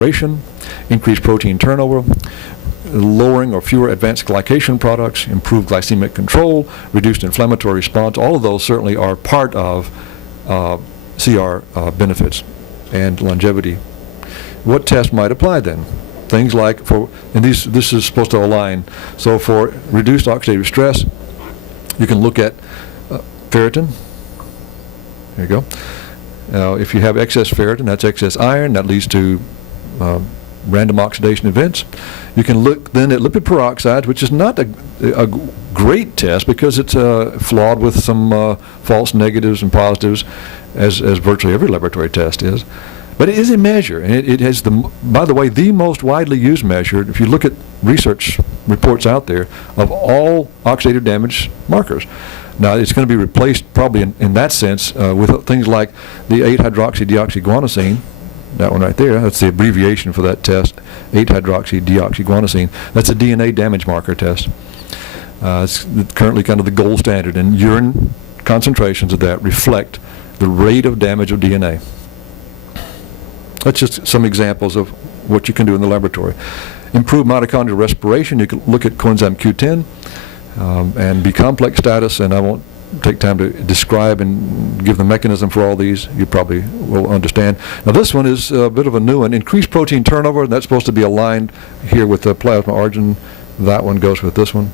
respiration, increased protein turnover, lowering or fewer advanced glycation products, improved glycemic control, reduced inflammatory response. All of those certainly are part of CR benefits and longevity. What test might apply then? Things like and this is supposed to align. So for reduced oxidative stress, you can look at ferritin. There you go. Now, if you have excess ferritin, that's excess iron. That leads to random oxidation events. You can look then at lipid peroxides, which is not a great test because it's flawed with some false negatives and positives, as virtually every laboratory test is. But it is a measure, and it has, by the way, the most widely used measure, if you look at research reports out there, of all oxidative damage markers. Now, it's going to be replaced probably in that sense with things like the 8-hydroxydeoxyguanosine, that one right there. That's the abbreviation for that test, 8-hydroxydeoxyguanosine. That's a DNA damage marker test. It's currently kind of the gold standard, and urine concentrations of that reflect the rate of damage of DNA. That's just some examples of what you can do in the laboratory. Improved mitochondrial respiration, you can look at coenzyme Q10 and B complex status, and I won't take time to describe and give the mechanism for all these. You probably will understand. Now this one is a bit of a new one. Increased protein turnover, that's supposed to be aligned here with the plasma argin. That one goes with this one.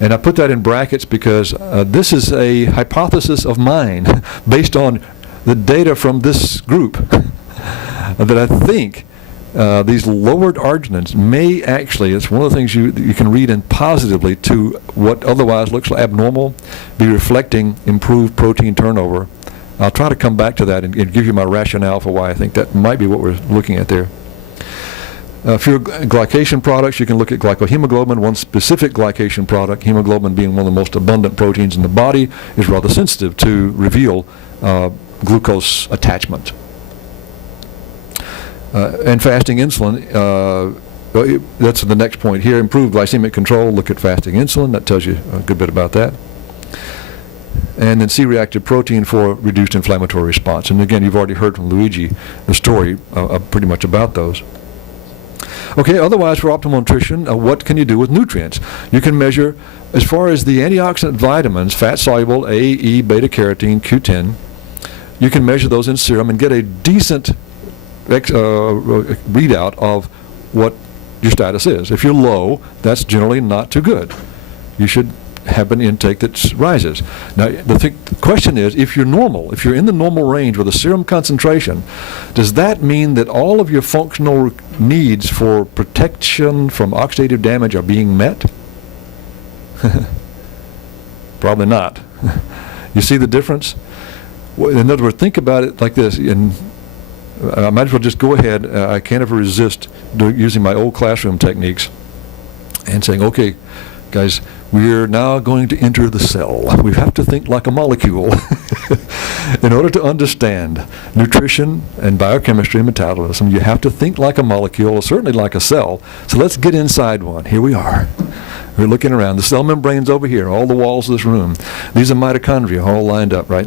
And I put that in brackets because this is a hypothesis of mine based on the data from this group that I think these lowered arginines may actually, it's one of the things you can read in positively to what otherwise looks like abnormal, be reflecting improved protein turnover. I'll try to come back to that and give you my rationale for why I think that might be what we're looking at there. Fewer glycation products, you can look at glycohemoglobin, one specific glycation product, hemoglobin being one of the most abundant proteins in the body, is rather sensitive to reveal glucose attachment. And fasting insulin, that's the next point here. Improved glycemic control, look at fasting insulin. That tells you a good bit about that. And then C-reactive protein for reduced inflammatory response. And again, you've already heard from Luigi the story pretty much about those. Okay, otherwise for optimal nutrition, what can you do with nutrients? You can measure, as far as the antioxidant vitamins, fat-soluble A, E, beta-carotene, Q10, you can measure those in serum and get a decent readout of what your status is. If you're low, that's generally not too good. You should have an intake that rises. Now, the question is, if you're normal, if you're in the normal range with a serum concentration, does that mean that all of your functional needs for protection from oxidative damage are being met? Probably not. You see the difference? In other words, think about it like this. I might as well just go ahead. I can't ever resist using my old classroom techniques and saying, okay, guys, we're now going to enter the cell. We have to think like a molecule in order to understand nutrition and biochemistry and metabolism. You have to think like a molecule, certainly like a cell. So let's get inside one. Here we are. We're looking around. The cell membrane's over here, all the walls of this room. These are mitochondria all lined up, right?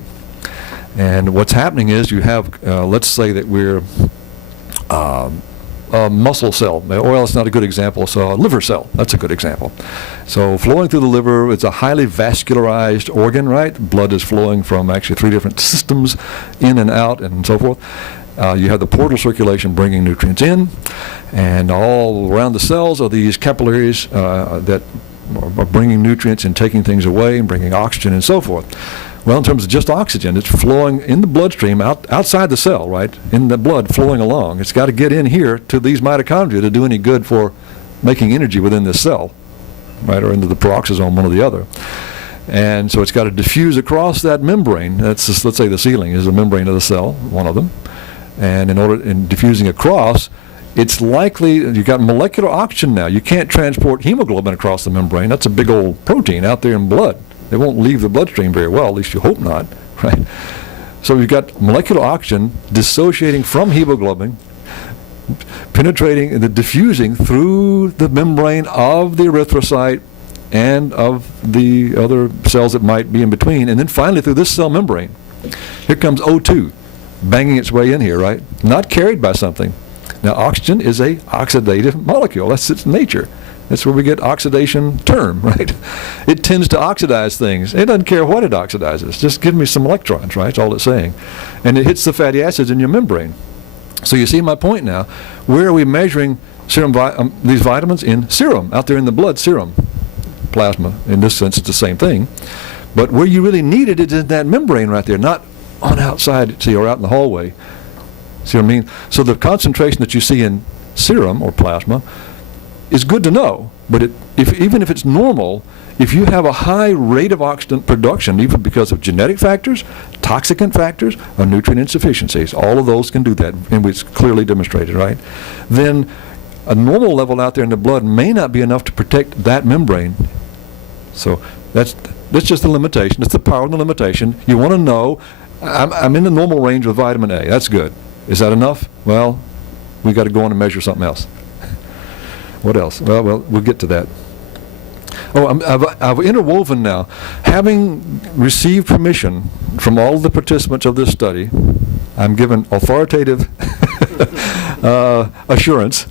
And what's happening is you have, let's say that we're a muscle cell. Well, it's not a good example, so a liver cell, that's a good example. So flowing through the liver, it's a highly vascularized organ, right? Blood is flowing from actually 3 different systems in and out and so forth. You have the portal circulation bringing nutrients in, and all around the cells are these capillaries that are bringing nutrients and taking things away and bringing oxygen and so forth. Well, in terms of just oxygen, it's flowing in the bloodstream outside the cell, right? In the blood flowing along. It's got to get in here to these mitochondria to do any good for making energy within this cell, right? Or into the peroxisome, one or the other. And so it's got to diffuse across that membrane. That's just, let's say the ceiling is the membrane of the cell, one of them. And in diffusing across, it's likely you've got molecular oxygen now. You can't transport hemoglobin across the membrane. That's a big old protein out there in blood. It won't leave the bloodstream very well, at least you hope not, right? So you've got molecular oxygen dissociating from hemoglobin, penetrating and diffusing through the membrane of the erythrocyte and of the other cells that might be in between, and then finally through this cell membrane. Here comes O2, banging its way in here, right? Not carried by something. Now, oxygen is a oxidative molecule. That's its nature. That's where we get oxidation term, right? It tends to oxidize things. It doesn't care what it oxidizes. Just give me some electrons, right? That's all it's saying. And it hits the fatty acids in your membrane. So you see my point now. Where are we measuring serum these vitamins? In serum, out there in the blood, serum. Plasma, in this sense, it's the same thing. But where you really need it is in that membrane right there, not on outside, see, or out in the hallway. See what I mean? So the concentration that you see in serum or plasma is good to know, but even if it's normal, if you have a high rate of oxidant production, even because of genetic factors, toxicant factors, or nutrient insufficiencies, all of those can do that, and it's clearly demonstrated, right? Then a normal level out there in the blood may not be enough to protect that membrane. So that's just the limitation. It's the power of the limitation. You want to know, I'm in the normal range with vitamin A. That's good. Is that enough? Well, we got to go on and measure something else. What else? Well, we'll get to that. Oh, I've interwoven now. Having received permission from all the participants of this study, I'm given authoritative assurance.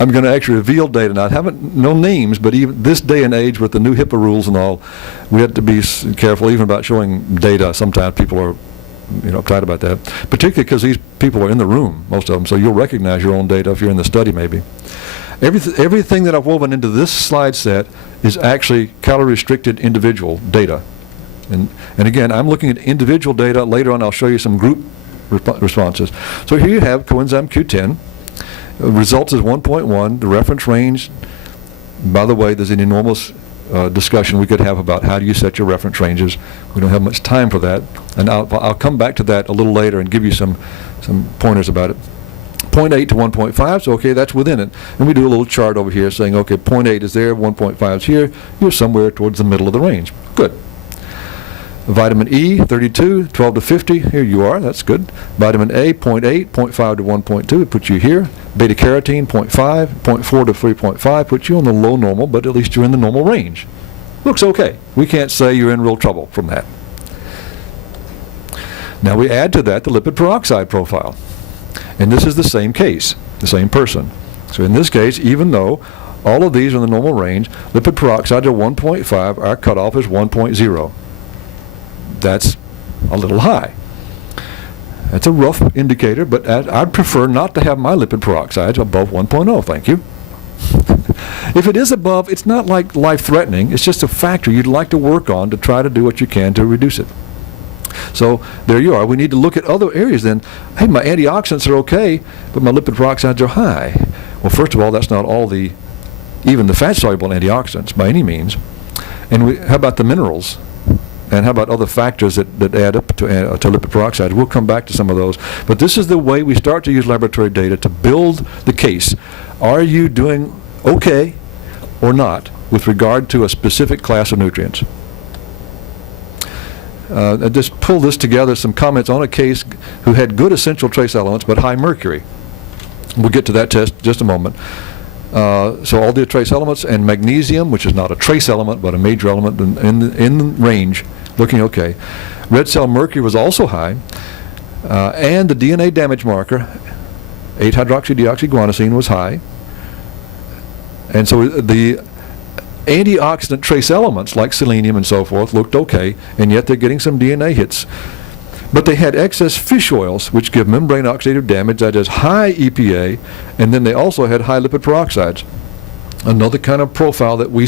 I'm going to actually reveal data now. I haven't, no names, but even this day and age with the new HIPAA rules and all, we have to be careful even about showing data. Sometimes people are, uptight about that, particularly because these people are in the room, most of them, so you'll recognize your own data if you're in the study maybe. Everything that I've woven into this slide set is actually calorie-restricted individual data. And again, I'm looking at individual data. Later on, I'll show you some group responses. So here you have coenzyme Q10. Results is 1.1. The reference range, by the way, there's an enormous discussion we could have about how do you set your reference ranges. We don't have much time for that. And I'll come back to that a little later and give you some pointers about it. 0.8 to 1.5, so okay, that's within it. And we do a little chart over here saying, okay, 0.8 is there, 1.5 is here, you're somewhere towards the middle of the range. Good. Vitamin E, 32, 12 to 50, here you are, that's good. Vitamin A, 0.8, 0.5 to 1.2, it puts you here. Beta carotene, 0.5, 0.4 to 3.5, puts you on the low normal, but at least you're in the normal range. Looks okay. We can't say you're in real trouble from that. Now we add to that the lipid peroxide profile. And this is the same case, the same person. So in this case, even though all of these are in the normal range, lipid peroxides are 1.5, our cutoff is 1.0. That's a little high. That's a rough indicator, but I'd prefer not to have my lipid peroxides above 1.0, thank you. If it is above, it's not like life-threatening, it's just a factor you'd like to work on to try to do what you can to reduce it. So there you are. We need to look at other areas then. Hey, my antioxidants are okay, but my lipid peroxides are high. Well, first of all, that's not all even the fat-soluble antioxidants by any means. And how about the minerals? And how about other factors that add up to lipid peroxides? We'll come back to some of those. But this is the way we start to use laboratory data to build the case. Are you doing okay or not with regard to a specific class of nutrients? I just pulled this together, some comments on a case who had good essential trace elements but high mercury. We'll get to that test in just a moment. So all the trace elements and magnesium, which is not a trace element but a major element in range, looking okay. Red cell mercury was also high, and the DNA damage marker, 8-hydroxydeoxyguanosine, was high. And so the antioxidant trace elements like selenium and so forth looked okay, and yet they're getting some DNA hits. But they had excess fish oils, which give membrane oxidative damage, that is high EPA, and then they also had high lipid peroxides. Another kind of profile that we